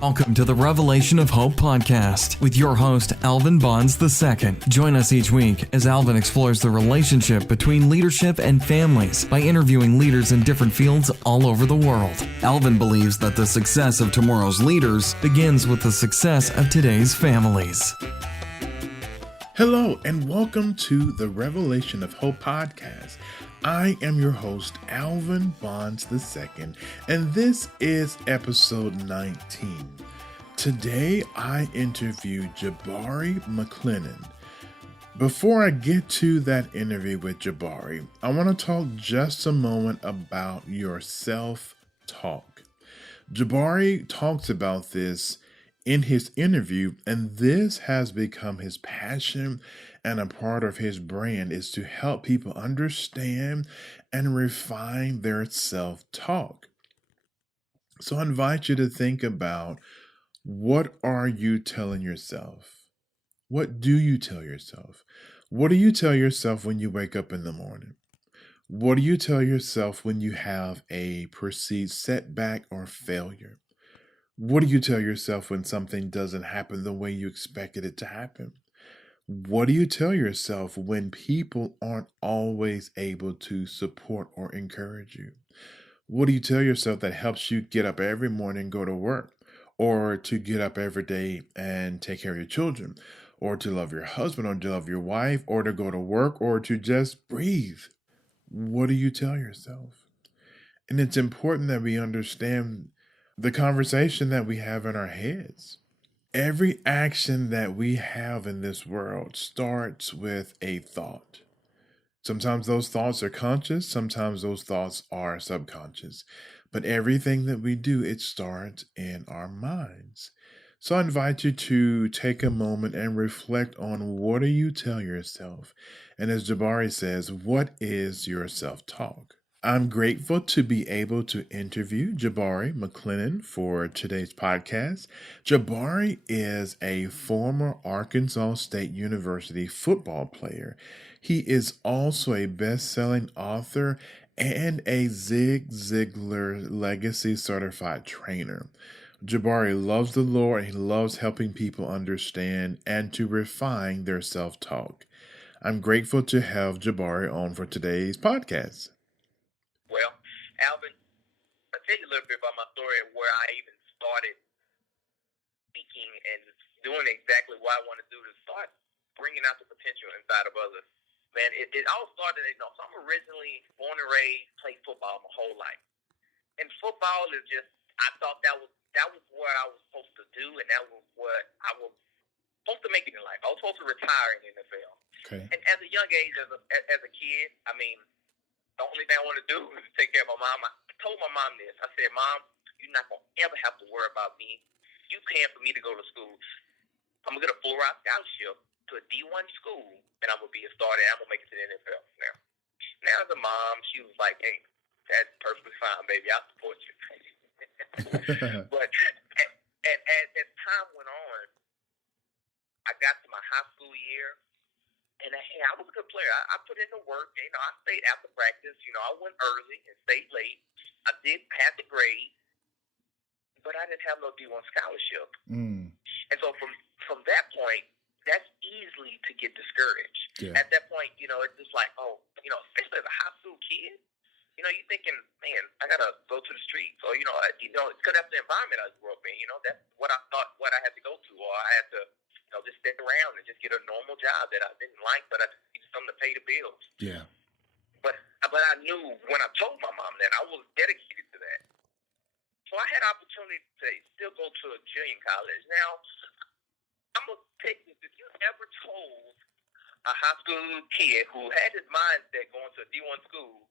Welcome to the Revelation of Hope podcast with your host, Alvin Bonds II. Join us each week as Alvin explores the relationship between leadership and families by interviewing leaders in different fields all over the world. Alvin believes that the success of tomorrow's leaders begins with the success of today's families. Hello, and welcome to the Revelation of Hope podcast. I am your host, Alvin Bonds II, and this is episode 19. Today, I interview Jahbari McLennan. Before I get to that interview with Jahbari, I want to talk just a moment about your self-talk. Jahbari talks about this in his interview, and this has become his passion and a part of his brand is to help people understand and refine their self-talk. So I invite you to think about, what are you telling yourself? What do you tell yourself? What do you tell yourself when you wake up in the morning? What do you tell yourself when you have a perceived setback or failure? What do you tell yourself when something doesn't happen the way you expected it to happen? What do you tell yourself when people aren't always able to support or encourage you? What do you tell yourself that helps you get up every morning and go to work, or to get up every day and take care of your children, or to love your husband, or to love your wife, or to go to work, or to just breathe? What do you tell yourself? And it's important that we understand the conversation that we have in our heads. Every action that we have in this world starts with a thought. Sometimes those thoughts are conscious, sometimes those thoughts are subconscious. But everything that we do, it starts in our minds. So I invite you to take a moment and reflect on, what do you tell yourself? And as Jahbari says, what is your self-talk? I'm grateful to be able to interview Jahbari McLennan for today's podcast. Jahbari is a former Arkansas State University football player. He is also a best-selling author and a Zig Ziglar Legacy Certified Trainer. Jahbari loves the Lord, and he loves helping people understand and to refine their self-talk. I'm grateful to have Jahbari on for today's podcast. Well, Alvin, I'll tell you a little bit about my story and where I even started speaking and doing exactly what I want to do to start bringing out the potential inside of others. Man, it all started, so I'm originally born and raised, played football my whole life. And football is just, I thought that was what I was supposed to do, and that was what I was supposed to make it in life. I was supposed to retire in the NFL. Okay. And at a young age, as a kid, I mean, the only thing I want to do is take care of my mom. I told my mom this. I said, Mom, you're not going to ever have to worry about me. You paying for me to go to school. I'm going to get a full-ride scholarship to a D1 school, and I'm going to be a starter, and I'm going to make it to the NFL. Now as a mom, she was like, hey, that's perfectly fine, baby. I'll support you. But as time went on, I got to my high school year, and I was a good player. I put in the work. I stayed after practice. I went early and stayed late. I did have the grade, but I didn't have no D1 scholarship. And so from that point, that's easily to get discouraged. Yeah. At that point, it's just like, especially as a high school kid, you're thinking, man, I got to go to the streets. Or, it's because that's the environment I grew up in. That's what I thought what I had to go to, or I had to just stick around and just get a normal job that I didn't like, but I just needed something to pay the bills. Yeah. But I knew when I told my mom that, I was dedicated to that. So I had opportunity to still go to a junior college. Now, I'm going to take this. If you ever told a high school kid who had his mindset going to a D1 school,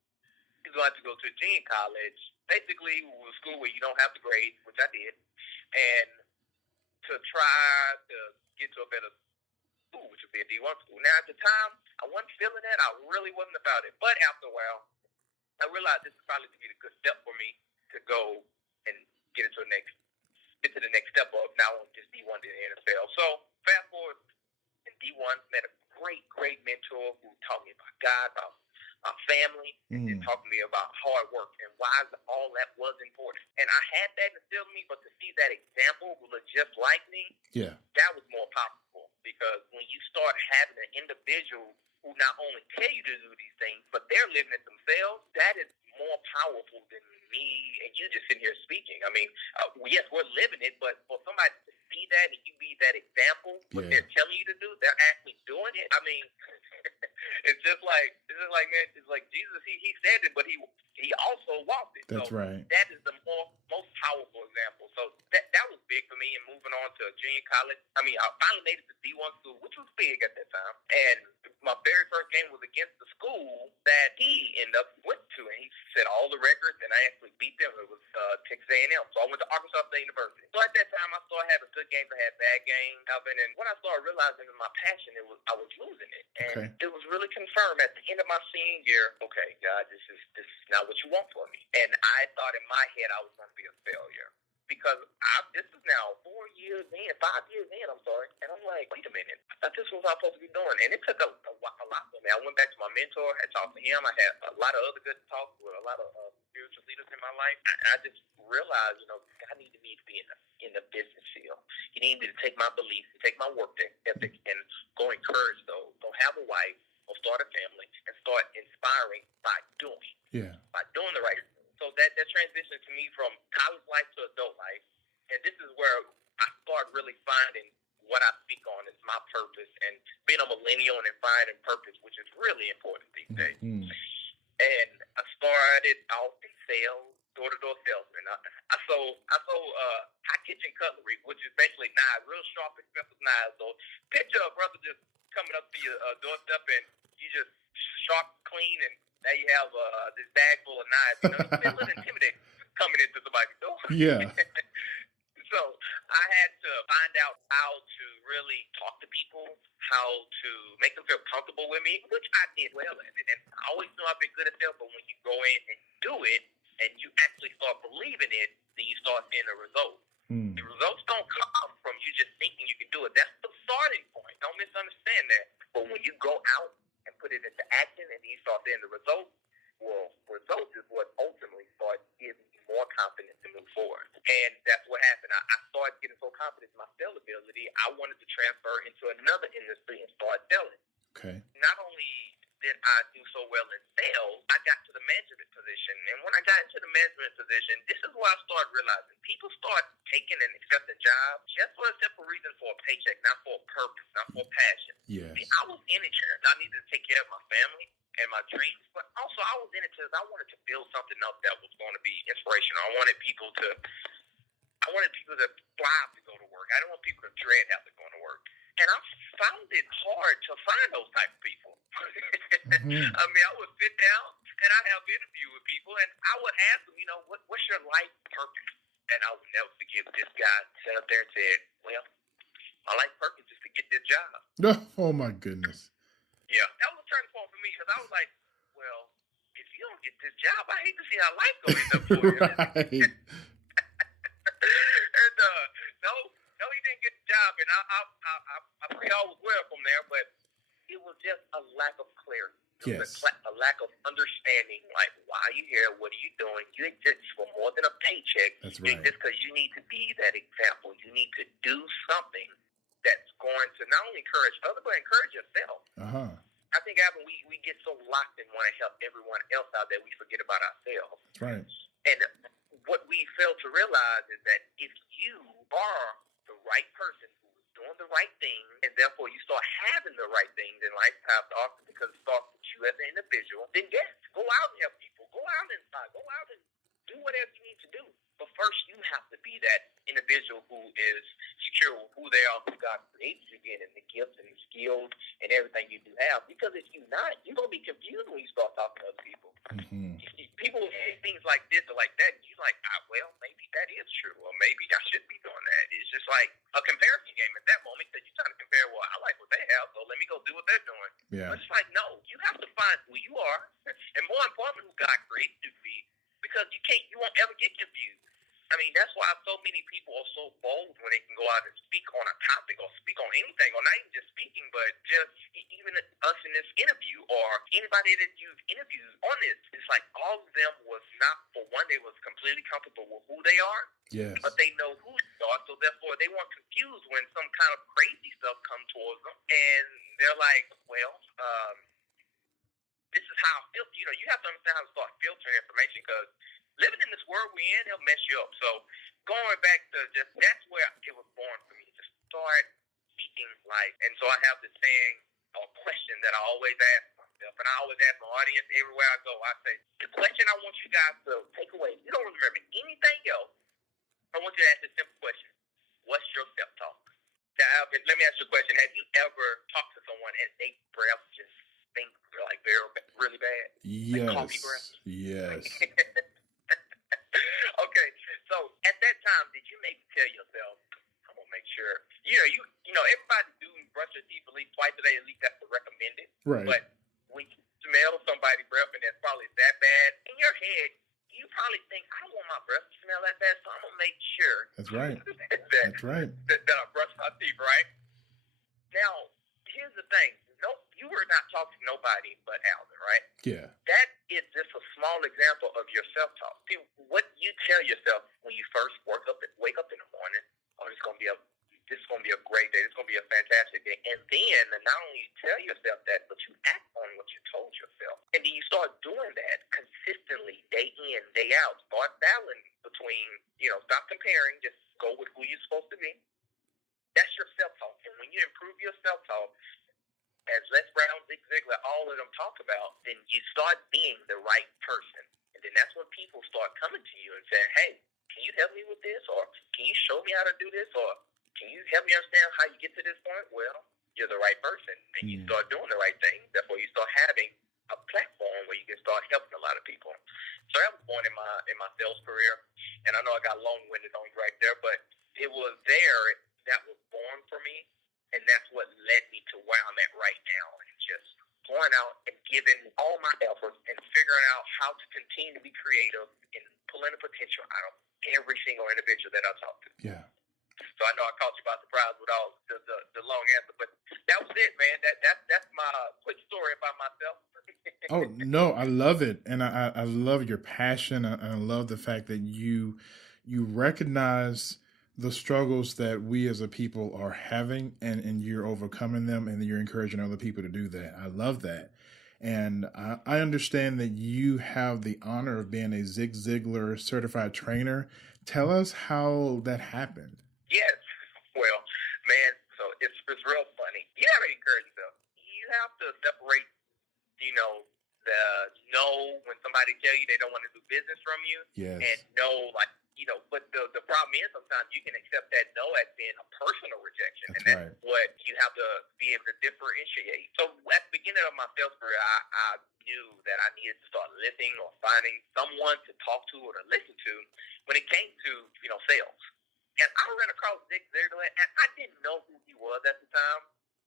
he's going to have to go to a junior college, basically a school where you don't have the grades, which I did, and to try to get to a better school, which would be a D1 school. Now, at the time, I wasn't feeling that. I really wasn't about it. But after a while, I realized this would probably be a good step for me to go and get to the next step of now on just D1 to the NFL. So, fast forward in D1, met a great mentor who taught me about God, about family, and talking to me about hard work and why all that was important. And I had that instilled in me, but to see that example who looked just like me, that was more powerful. Because when you start having an individual who not only tell you to do these things, but they're living it themselves, that is more powerful than me and you just sitting here speaking. I mean, yes, we're living it, but for somebody to see that and you be that example, what they're telling you to do, they're actually doing it. I mean, it's just like man, it's like Jesus. He said it, but he also walked it. That's right. That is the most powerful example. So that was big for me. And moving on to junior college, I mean, I finally made it to D1 school, which was big at that time. And my very first game was against the school that he ended up went to, and he set all the records, and I actually beat them. It was Texas A&M. So I went to Arkansas State University. So at that time, I started having good games. I had bad games, Alvin, and when I started realizing in my passion, I was losing it, and it was really confirmed at the end of my senior year. Okay, God, this is not what you want for me. And I thought in my head I was going to be a failure. Because this is now 5 years in, I'm sorry. And I'm like, wait a minute. I thought this was what I was supposed to be doing. And it took a lot for me. I went back to my mentor. I talked to him. I had a lot of other good talks with a lot of spiritual leaders in my life. I just realized, God needed me to be in the business field. He needed me to take my beliefs, take my work ethic, and go encourage those. Go have a wife, go start a family, and start inspiring by doing. By doing the right thing. So that transitioned to me from college life to adult life. And this is where I start really finding what I speak on is my purpose and being a millennial and finding purpose, which is really important these days. And I started out in sales, door-to-door salesman. I sold high kitchen cutlery, which is basically knives, real sharp, expensive knives. So picture a brother just coming up to your doorstep and you just sharp, clean, and now you have this bag full of knives. You feel a little intimidated coming into somebody's door. So I had to find out how to really talk to people, how to make them feel comfortable with me, which I did well at it. And I always knew I've been good at sales, but when you go in and do it, and you actually start believing it, then you start seeing the results. The results don't come from you just thinking you can do it. That's the starting point. Don't misunderstand that. But when you go out and put it into action and you start seeing the results, well, results is what ultimately starts giving you more confidence to move forward. And that's what happened. I started getting so confident in my sales ability, I wanted to transfer into another industry and start selling. Not only did I do so well in sales, I got to the management position. And when I got into the management position, this is where I started realizing people start taking and accepting jobs just for a simple reason, for a paycheck, not for a purpose, not for passion. See, I was in it here. I needed to take care of my family and my dreams, but also I was in it because I wanted to build something up that was going to be inspirational. I wanted people to thrive to go to work. I didn't want people to dread having to go to work. And I found it hard to find those type of people. I mean, I would sit down and I'd have interviews with people, and I would ask them, what's your life purpose? And I would never forget this guy sat up there and said, well, my life purpose is to get this job. Oh, my goodness. Yeah, that was a turning point for me because I was like, well, if you don't get this job, I hate to see how life goes end up for you. And no, he didn't get the job, and I pray all was well from there, but it was just a lack of clarity. It was a lack of understanding, like, why are you here? What are you doing? You exist for more than a paycheck. That's You right. exist because you need to be that example. You need to do something that's going to not only encourage others, but encourage yourself. I think, Alvin, we get so locked in wanting to help everyone else out that we forget about ourselves. That's right. And what we fail to realize is that if you are the right person who is doing the right thing, and therefore you start having the right things in life often because it starts with you as an individual, then yes, go out and help people. Go out and inspire. Go out and do whatever you need to do. But first, you have to be that individual who is secure with who they are, who God created you in, and the gifts and the skills and everything you do have. Because if you're not, you're going to be confused when you start talking to other people. People say things like this or like that, and you're like, well, maybe that is true, or maybe I should be doing that. It's just like a comparison game at that moment because you're trying to compare, well, I like what they have, so let me go do what they're doing. But it's like, no, you have to find who you are, and more importantly, who God created you to be, because you won't ever get confused. I mean, that's why so many people people are so bold when they can go out and speak on a topic or speak on anything, or not even just speaking, but just even us in this interview or anybody that you've interviewed on this. It's like all of them was not, for one, they was completely comfortable with who they are, Yes. but they know who they are, so therefore they weren't confused when some kind of crazy stuff come towards them, and they're like, well, this is how I feel. You know, you have to understand how to start filtering information, because living in this world we're in, it'll mess you up. So going back to just, that's where it was born for me, to start speaking life. And so I have this saying, or question that I always ask myself, and I always ask my audience everywhere I go. I say, the question I want you guys to take away, you don't remember anything else, I want you to ask this simple question: what's your self-talk? Now, Alvin, let me ask you a question. Have you ever talked to someone and they breath just think like very, really bad? Yes. Like coffee breath? Yes. Okay, so at that time, did you maybe tell yourself, I'm going to make sure, you know, everybody do brush their teeth at least twice a day, at least that's the recommended. Right. But when you smell somebody's breath and it's probably that bad, in your head, you probably think, I don't want my breath to smell that bad, so I'm going to make sure. That's right. That's right. That I brush my teeth, right? Now, here's the thing. No, you were not talking to nobody but Alvin, right? Yeah. That is just a small example of your self-talk. See, what you tell yourself when you first wake up in the morning, oh, this is gonna be a great day. This is gonna be a fantastic day. And then not only you tell yourself that, but you act on what you told yourself. And then you start doing that consistently, day in, day out. Start battling between, stop comparing. Just go with who you're supposed to be. That's your self-talk. And when you improve your self-talk, as Les Brown, Zig Ziglar, all of them talk about, then you start being the right person. And then that's when people start coming to you and saying, hey, can you help me with this? Or can you show me how to do this? Or can you help me understand how you get to this point? Well, you're the right person. And you start doing the right thing. Therefore, you start having a platform where you can start helping a lot of people. So I was born in my sales career. And I know I got long-winded on you right there, but it was there that was born for me. And that's what led me to where I'm at right now, and just pouring out and giving all my efforts and figuring out how to continue to be creative and pulling the potential out of every single individual that I talk to. Yeah. So I know I caught you by surprise with all the long answer, but that was it, man. That's my quick story about myself. Oh, no, I love it. And I love your passion. I love the fact that you recognize the struggles that we as a people are having, and you're overcoming them, and you're encouraging other people to do that. I love that. And I understand that you have the honor of being a Zig Ziglar Certified Trainer. Tell us how that happened. Yes. Well, man, so it's real funny. You have to encourage yourself. You have to separate, when somebody tell you they don't want to do business from you. Yes. And but the problem is sometimes you can accept that no as being a personal rejection. That's and that's right. what you have to be able to differentiate. So at the beginning of my sales career, I knew that I needed to start listening or finding someone to talk to or to listen to when it came to, sales. And I ran across Zig Ziglar, and I didn't know who he was at the time.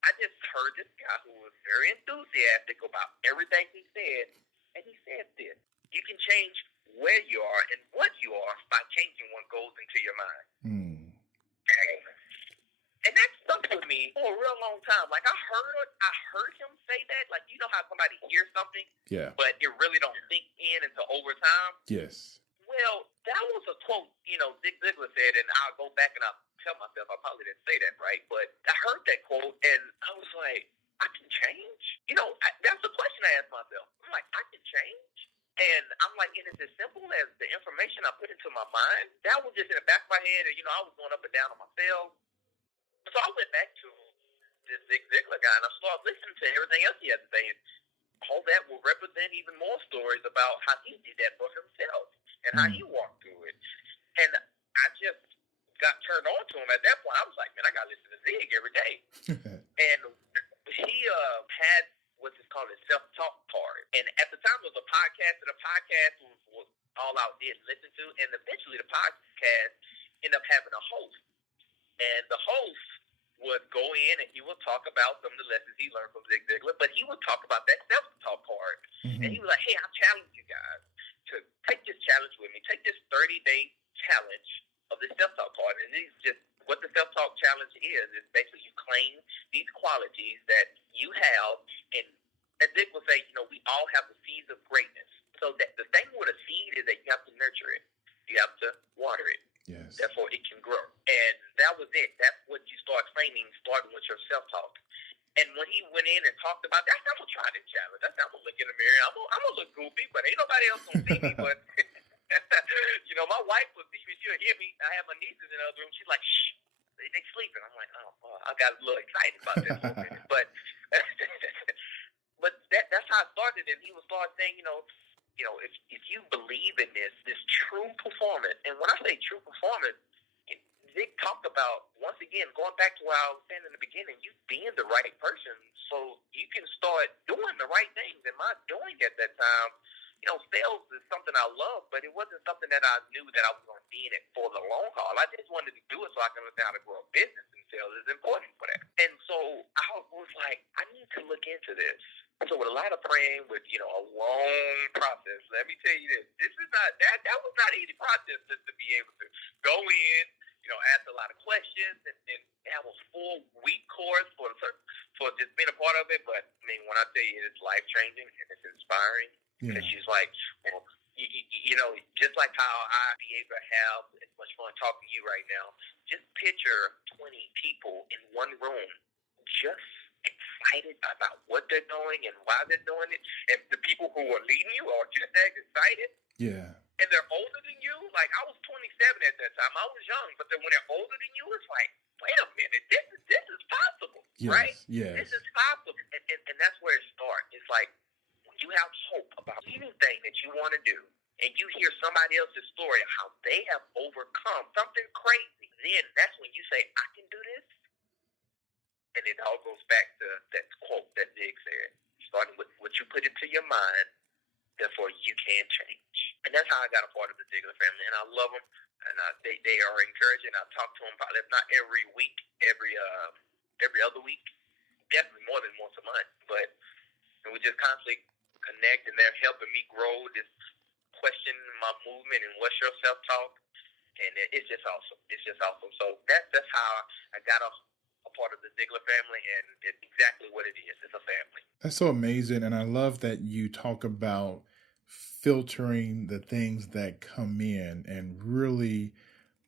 I just heard this guy who was very enthusiastic about everything he said, and he said this: you can change where you are and what you are by changing what goes into your mind. And that stuck with me for a real long time. Like I heard him say that. Like, you know how somebody hears something, but it really don't sink in until over time. Yes. Well, that was a quote, Zig Ziglar said, and I'll go back and I'll tell myself I probably didn't say that right, but I heard that quote and I was like, I can change? That's the question I asked myself. I'm like, I can change? And I'm like, and it's as simple as the information I put into my mind. That was just in the back of my head, and I was going up and down on my sales. So I went back to this Zig Ziglar guy, and I started listening to everything else he had to say. And all that will represent even more stories about how he did that for himself and how he walked through it. And I just got turned on to him at that point. I was like, man, I got to listen to Zig every day. And he had what's called a self-talk part. And at the time, it was a podcast, and the podcast was all I did listen to. And eventually, the podcast ended up having a host. And the host would go in and he would talk about some of the lessons he learned from Zig Ziglar, but he would talk about that self-talk part. And he was like, hey, I challenge you guys to take this challenge with me. Take this 30-day challenge of the self-talk part. And it's just what the self-talk challenge is basically you claim these qualities that you have, and as Dick would say, we all have the seeds of greatness. So that the thing with a seed is that you have to nurture it. You have to water it. Yes. Therefore, it can grow. And that was it. That's what you start claiming, starting with your self-talk. And when he went in and talked about that, I'm going to try this challenge. I'm going to look in the mirror. I'm going to look goofy, but ain't nobody else going to see me. But, my wife will see me. She'll hear me. I have my nieces in the other room. She's like, shh, they sleeping. I'm like, oh, I got a little excited about this for a minute. But, that's how it started. And he would start saying, if you believe in this true performance, and when I say true performance, Zig talked about, once again, going back to what I was saying in the beginning, you being the right person so you can start doing the right things. And my doing at that time, sales is something I love, but it wasn't something that I knew that I was going to be in it for the long haul. I just wanted to do it so I can understand how to grow a business, and sales is important for that. And so I was like, I need to look into this. So with a lot of praying, with a long process, let me tell you this is not that was not an easy process just to be able to go in, ask a lot of questions, and have a full-week course for just being a part of it. But I mean, when I tell you it's life-changing and it's inspiring, because she's like, well, just like how I be able to have as much fun talking to you right now, just picture 20 people in one room, just excited about what they're doing and why they're doing it, and the people who are leading you are just as excited. Yeah. And they're older than you. Like, I was 27 at that time. I was young, but then when they're older than you, it's like, wait a minute, this is possible, right? Yes. This is possible, and that's where it starts. It's like when you have hope about anything that you want to do, and you hear somebody else's story of how they have overcome something crazy, then that's when you say, I can do this. And it all goes back to that quote that Zig said, starting with what you put into your mind, therefore you can change. And that's how I got a part of the Ziglar family, and I love them, and they are encouraging. I talk to them probably, if not every week, every other week, definitely more than once a month. But we just constantly connect, and they're helping me grow this question, my movement, and what's your self-talk, and it's just awesome. It's just awesome. So that's how I got a part of the Ziglar family, and it's exactly what it is. It's a family. That's so amazing, and I love that you talk about filtering the things that come in and really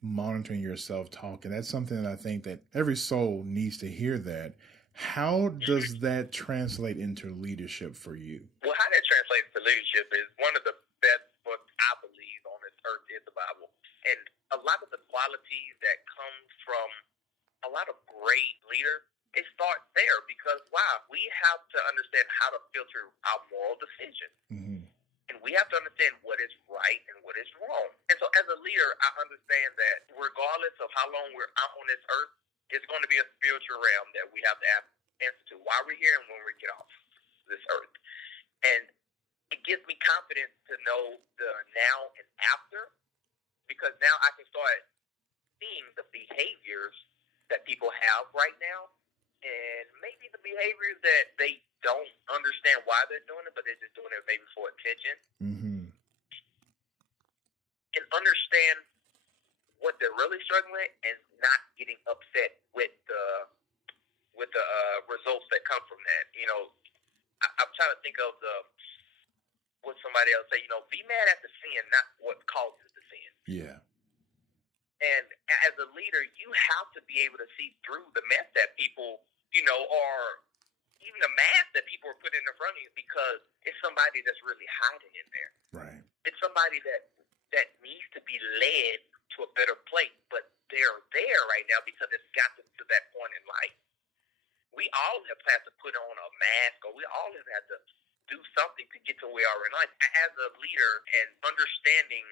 monitoring your self-talk, and that's something that I think that every soul needs to hear. That how does that translate into leadership for you? Well, how that translates to leadership is one of the best books I believe on this earth is the Bible, and a lot of the qualities that come from a lot of great leaders, it starts there because, we have to understand how to filter our moral decisions. Mm-hmm. And we have to understand what is right and what is wrong. And so as a leader, I understand that regardless of how long we're out on this earth, it's going to be a spiritual realm that we have to answer to why we're here and when we get off this earth. And it gives me confidence to know the now and after, because now I can start seeing the behaviors that people have right now, and maybe the behaviors that they don't understand why they're doing it, but they're just doing it maybe for attention. Mm-hmm. And understand what they're really struggling with, and not getting upset with the results that come from that. I'm trying to think of what somebody else say. Be mad at the sin, not what causes the sin. Yeah. And as a leader, you have to be able to see through the mess that people, or even the mask that people are putting in front of you, because it's somebody that's really hiding in there. Right. It's somebody that needs to be led to a better place, but they're there right now because it's got them to that point in life. We all have had to put on a mask, or we all have had to do something to get to where we are in life. As a leader, and understanding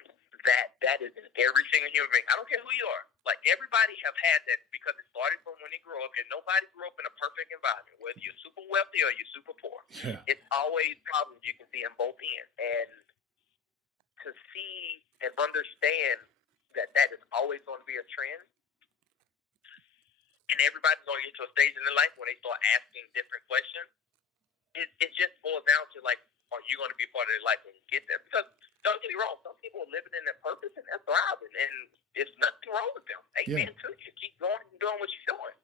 that is in every single human being. I don't care who you are. Like, everybody have had that because it started from when they grew up, and nobody grew up in a perfect environment, whether you're super wealthy or you're super poor. Yeah. It's always problems you can see on both ends. And to see and understand that is always going to be a trend, and everybody's going to get to a stage in their life when they start asking different questions, it just boils down to, like, are you going to be part of their life when you get there? Because don't get me wrong, some people are living in their purpose and they're thriving, and there's nothing wrong with them. Amen to you. Keep going and doing what you're doing.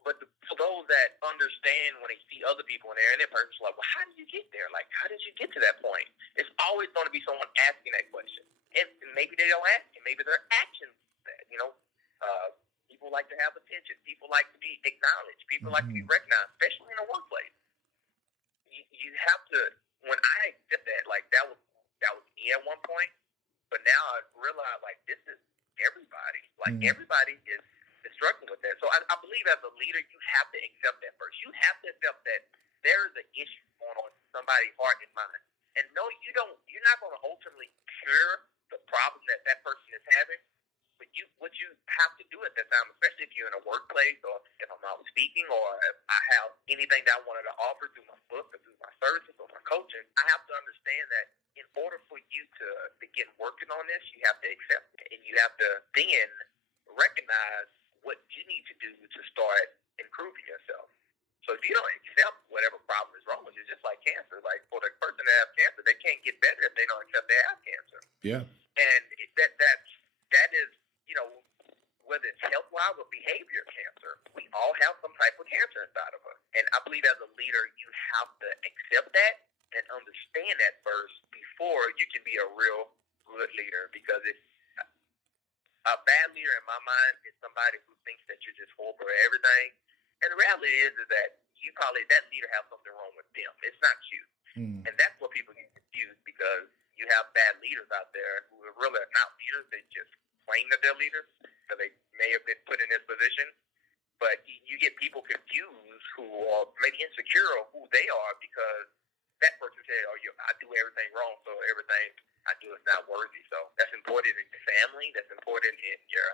But for those that understand when they see other people in their purpose, like, well, how did you get there? Like, how did you get to that point? It's always going to be someone asking that question. And maybe they don't ask it. Maybe their actions that, people like to have attention. People like to be acknowledged. People like to be recognized, especially in the workplace. You have to, when I accept that, like, that was me at one point, but now I realize, like, this is everybody. Like, everybody is struggling with that. So I believe as a leader, you have to accept that first. You have to accept that there is an issue going on in somebody's heart and mind. And no, you're not going to ultimately cure the problem that person is having, but what you have to do at that time, especially if you're in a workplace or if I'm out speaking or if I have anything that I wanted to offer through my book or through my services or my coaching, I have to understand that in order for you to begin working on this, you have to accept it. And you have to then recognize what you need to do to start improving yourself. So if you don't accept whatever problem is wrong with you, just like cancer, like for the person that has cancer, they can't get better if they don't accept they have cancer. Yeah. And that is, whether it's health-wise or behavior cancer, we all have some type of cancer inside of us. And I believe as a leader, you have to accept that and understand that first before you can be a real good leader. Because it's a bad leader in my mind is somebody who thinks that you're just horrible at everything. And the reality is that that leader has something wrong with them. It's not you. And that's what people get confused, because you have bad leaders out there who are really not leaders. They just claim that they're leaders, so they may have been put in this position. But you get people confused who are maybe insecure of who they are because that person said, I do everything wrong, so everything I do is not worthy. So that's important in your family. That's important in your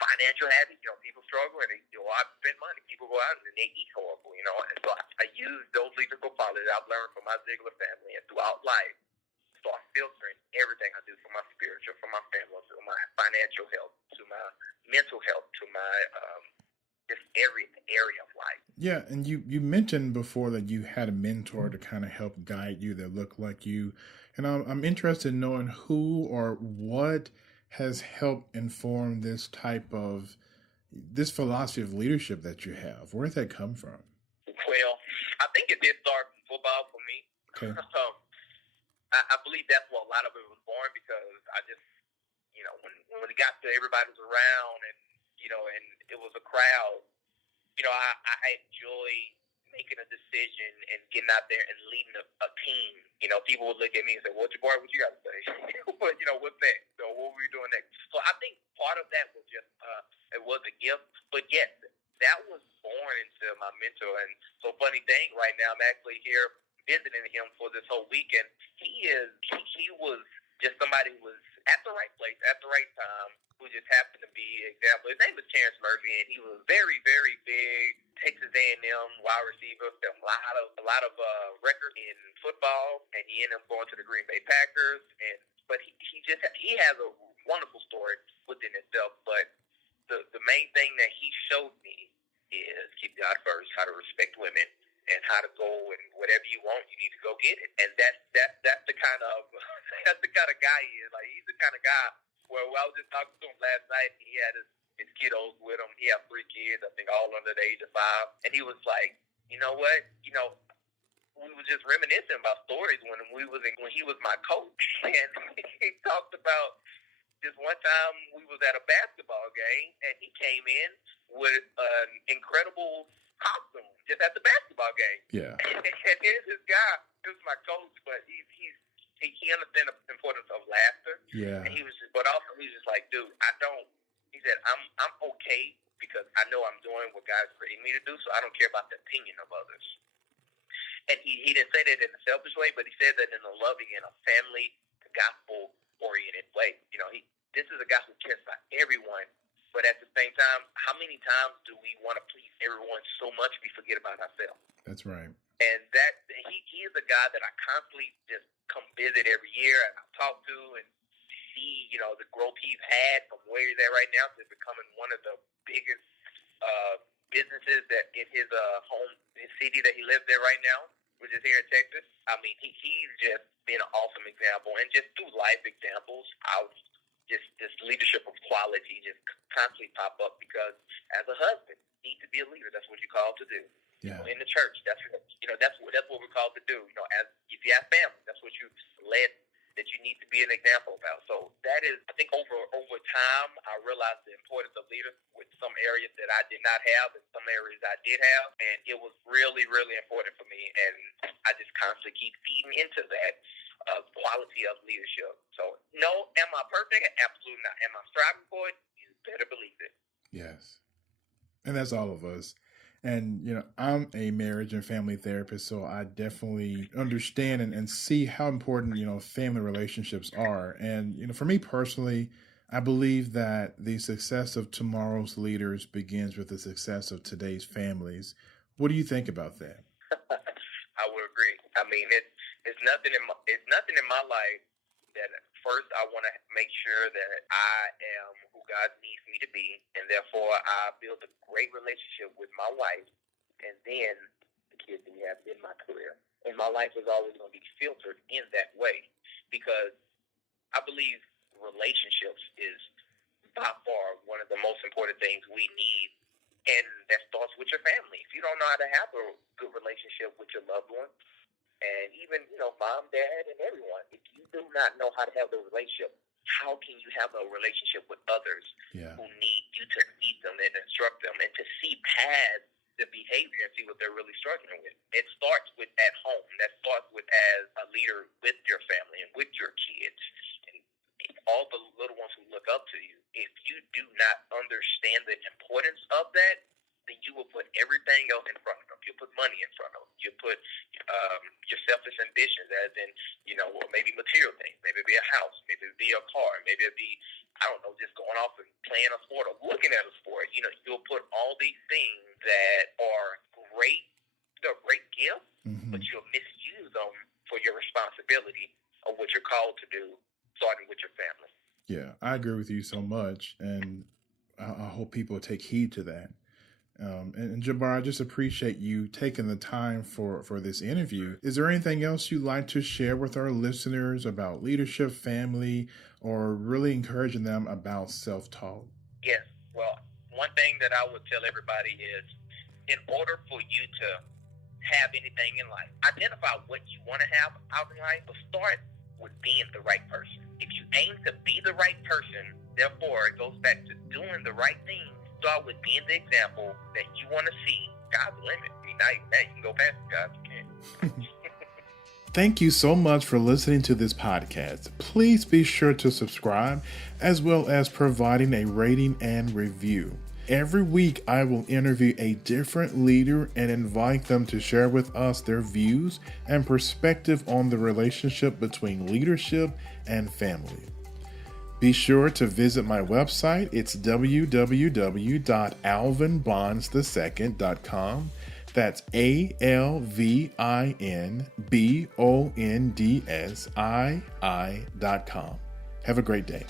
financial habits. People struggle and they go out and spend money. People go out and they eat horrible, And so I use those leadership qualities I've learned from my Ziglar family and throughout life. Start filtering everything I do for my spiritual, for my family, to my financial health, to my mental health, to my just every area of life. Yeah, and you mentioned before that you had a mentor to kind of help guide you that looked like you. And I'm interested in knowing who or what has helped inform this philosophy of leadership that you have. Where did that come from? Well, I think it did start from football for me. Okay. I believe that's what a lot of it was born, because I just, when it got to everybody was around and it was a crowd, I enjoy making a decision and getting out there and leading a team. People would look at me and say, what you got to say? But, what's next? So what were we doing next? So I think part of that was just, it was a gift. But yes, that was born into my mentor. And so funny thing, right now, I'm actually here visiting him for this whole weekend. He was just somebody who was at the right place at the right time, who just happened to be example. His name was Terrence Murphy, and he was very, very big Texas A&M wide receiver. A lot of record in football, and he ended up going to the Green Bay Packers. But he has a wonderful story within itself. But the main thing that he showed me is keep God first, how to respect women, and how to go and whatever you want, you need to go get it. And that's the kind of guy he is. Like, he's the kind of guy where I was just talking to him last night. He had his kiddos with him. He had 3 kids, I think, all under the age of 5. And he was like, you know what? We were just reminiscing about stories when he was my coach, and he talked about this one time we was at a basketball game, and he came in with an incredible costume just at the basketball game. Yeah. And here's this guy. This is my coach, but he understands the importance of laughter. Yeah. And he was just like, dude, he said, I'm okay because I know I'm doing what God's created me to do, so I don't care about the opinion of others. And he didn't say that in a selfish way, but he said that in a loving and a family, gospel-oriented way. This is a guy who cares about everyone, but at the same time, how many times do we want to please everyone so much we forget about ourselves? That's right. And that he is a guy that I constantly just come visit every year and I talk to and see, the growth he's had from where he's at right now to becoming one of the biggest businesses that in his his city that he lives there right now. which is here in Texas. I mean, he's just been an awesome example, and just through life examples, this leadership of quality just constantly pop up, because as a husband, you need to be a leader. That's what you're called to do. Yeah. In the church, that's what we're called to do. As if you have family, that's what you led, that you need to be an example about. So that is, I think, over time, I realized the importance of leaders with some areas that I did not have and some areas I did have, and it was really, really important for me. And I just constantly keep feeding into that quality of leadership. So, no, am I perfect? Absolutely not. Am I striving for it? You better believe it. Yes. And that's all of us. And, I'm a marriage and family therapist, so I definitely understand and see how important, family relationships are. And, for me personally, I believe that the success of tomorrow's leaders begins with the success of today's families. What do you think about that? I would agree. I mean, it's nothing in my life that first I want to make sure that I am who God needs me to be, and therefore I build a great relationship with my wife, and then the kids that we have in my career. And my life is always going to be filtered in that way, because I believe relationships is by far one of the most important things we need, and that starts with your family. If you don't know how to have a good relationship with your loved ones, and even, mom, dad, and everyone, if you do not know how to have the relationship, how can you have a relationship with others who need you to lead them and instruct them and to see past the behavior and see what they're really struggling with? It starts with at home. That starts with as a leader with your family and with your kids and all the little ones who look up to you. If you do not understand the importance of that, then you will put everything else in front of them. You'll put money in front of them. You put your selfish ambitions, as in, maybe material things. Maybe it'll be a house. Maybe it'll be a car. Maybe it'll be, just going off and playing a sport or looking at a sport. You'll put all these things that are great. They're great gifts, but you'll misuse them for your responsibility of what you're called to do, starting with your family. Yeah, I agree with you so much, and I hope people take heed to that. And Jahbari, I just appreciate you taking the time for this interview. Is there anything else you'd like to share with our listeners about leadership, family, or really encouraging them about self-taught? Yes. Well, one thing that I would tell everybody is, in order for you to have anything in life, identify what you want to have out in life, but start with being the right person. If you aim to be the right person, therefore it goes back to doing the right thing. Start with being the example that you want to see. God's the limit. I mean, now you can go past God. You can. Thank you so much for listening to this podcast. Please be sure to subscribe, as well as providing a rating and review. Every week, I will interview a different leader and invite them to share with us their views and perspective on the relationship between leadership and family. Be sure to visit my website. It's www.alvinbonds2nd.com. That's ALVINBONDSII.com. Have a great day.